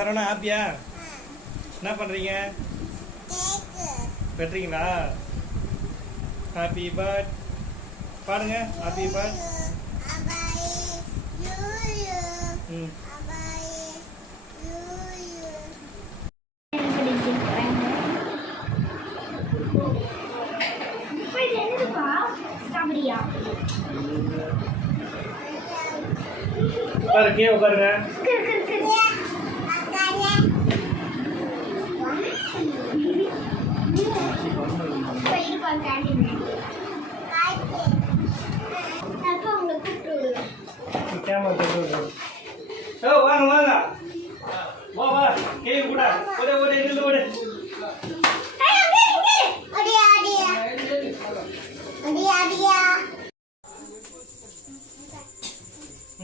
சரவணா ஹாப்பியா? என்ன பண்ணுறீங்க? வெட்டுறீங்களா? ஹாப்பி பர்த் பாடுங்க. Happy birth. ம் உட்காருங்க உட்காருங்க. வாங்க வாங்க வா வா கேள்வி கூட ஒரே ஒரே நில்லு ஓடு.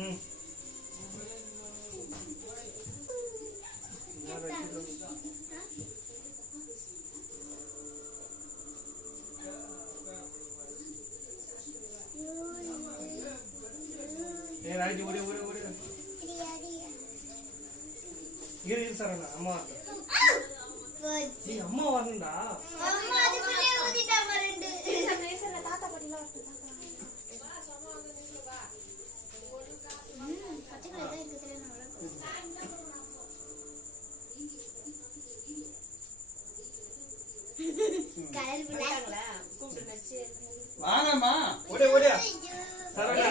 ம் ராஜி ஒரே ஒரே ஒரே இரு இரு சரவணா அம்மா அம்மா வரணும்டா. வாங்கம்மா ஒரே ஒரே Saravana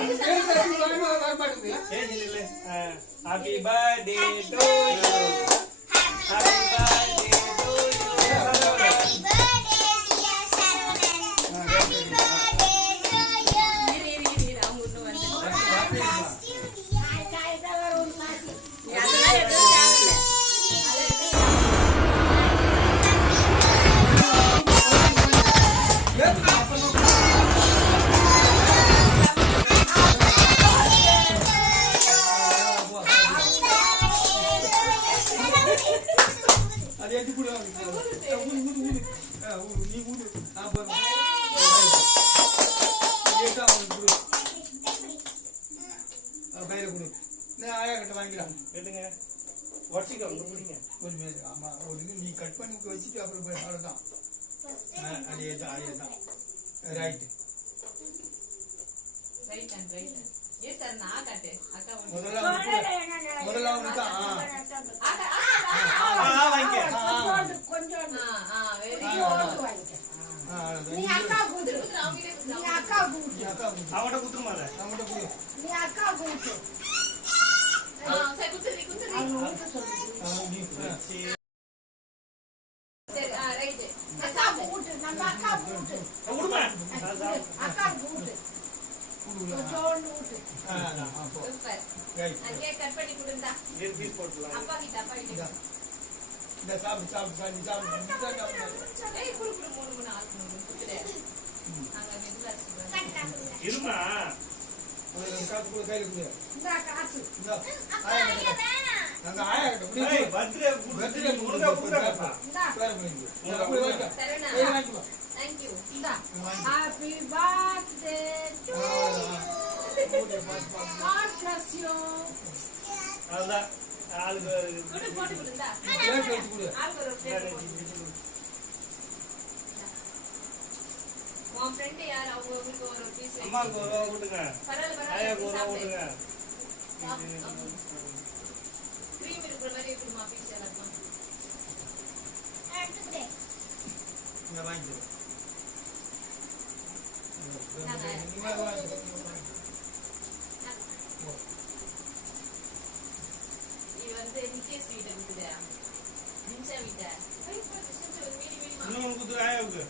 happy birthday to you. Happy birthday to you. அது எடுத்து கூட ஊது ஊது ஊது நீ ஊது நான் போறேன். ஏட்டா வந்து குடு கையில குடு. நான் ஆயா கிட்ட வாங்கிக்கலாம். எடுங்க வச்சிக்க உங்க முடிங்க கொஞ்சம் மேல. ஆமா ஒரு நீ கட் பண்ணி வச்சிட்டு அப்புறம் போய் அவ்வளவுதான். அதேதான் right right and right. Yes sir நான் காட்டு அக்கா முதல்ல அவனுக்கு வாங்கிக்க கொஞ்சம் வெரி நீ அக்கா கூடு. நீ அக்கா கூடு. அவட குத்துமா அத நம்மட்ட குடு. நீ அக்கா கூடு. சரி குத்துறீ அவங்க ஊட்ட சொல்லு. சரி ரைட். அக்கா கூடு. நம்ம அக்கா கூடு. குடுமா அக்கா கூடு. கொஞ்சோண்டு ஊட்டு. சூப்பர். ரைட். அங்கே கட் பண்ணி கொடுங்கடா. இது பீஸ் போட்டுலாம். அப்பா கிட்ட இந்த சாப்பிடு. ஏய் குடு மூணு ஆள் குடுறே. அங்க மெதுவா சொல்றேன். இருமா ஒரு காசு கூட கையில குடு. இந்த காசு. இந்த ஆயா வேணாம். நாங்க ஆயா கிட்ட குடு. ஏய் பர்த்டே முருகா குடுறப்பா. பேர் பண்ணி. சரவணா. ஏய் வாங்கி வா. Thank you. Happy birthday to you. God bless you. அதான் ஆளுக்கு குடு போட்டு கொடுடா. பிளேட் வச்சு குடு. ஆளுக்கு ஒரு பிளேட் போடு. உன் ஃப்ரெண்ட் யார் அவங்களுக்கு ஒரு பீஸ் அம்மாக்கு ஒரு ரூபா கொடுங்க. பரவாயில்ல ஆயாக்கு ஒரு ரூபா கொடுங்க. க்ரீம் இருக்கிற மாதிரி கொடுமா பீஸ் எல்லாரும். எடுத்துடே. இங்க வாங்கி. இது வந்து நிக்கேஸ் வீடு இருக்குது. நிஞ்சா வீடு. இன்னும் குத்து ஆயாவுக்கு.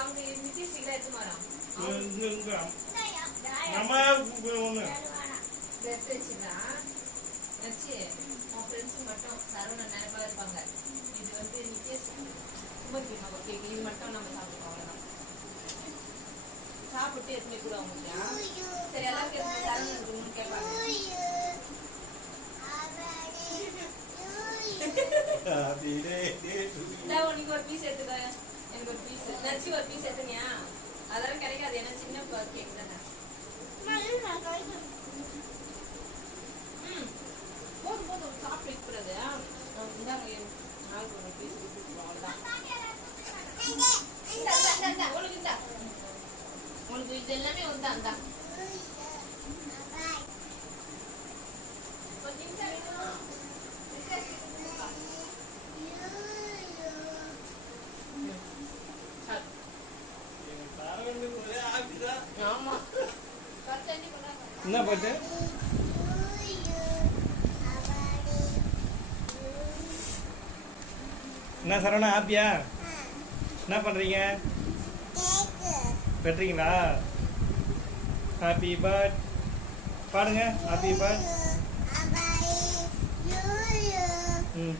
அவங்க நிக்கேஸ் வீடு எடுத்து வரான். இங்க நம்ம ஒண்ணு பெட் வச்சுனா வச்சு உன் ஃப்ரெண்ட்ஸ் மட்டும் சரவண நினைப்பா இருப்பாங்க. இது வந்து நிக்கேஸ் உமக்கு நம்ம கேக் இது மட்டும் நம்ம சாப்பிடுவோம். அவ்வளவுதான் சாப்பிட்டு எத்தனை கூட அவங்களுக்கு சரி எல்லாருக்கும் சரவணன் இருக்குன்னு கேட்பாங்க. உனக்கு ஒரு பீஸ் எடுத்துக்க. எனக்கு ஒரு பீஸ் நச்சு ஒரு பீஸ் எடுத்துனியா? அதெல்லாம் கிடைக்காது. ஏன்னா சின்ன கேக் தானே. போதும் போதும் சாப்பிட்டு இருக்கிறது என்ன பாட்டு? என்ன சரவணா ஹாப்பியா? என்ன பண்றீங்க? வெட்டுறீங்களா? ஹாப்பி பர்த் பாடுங்க. Happy birth. ம்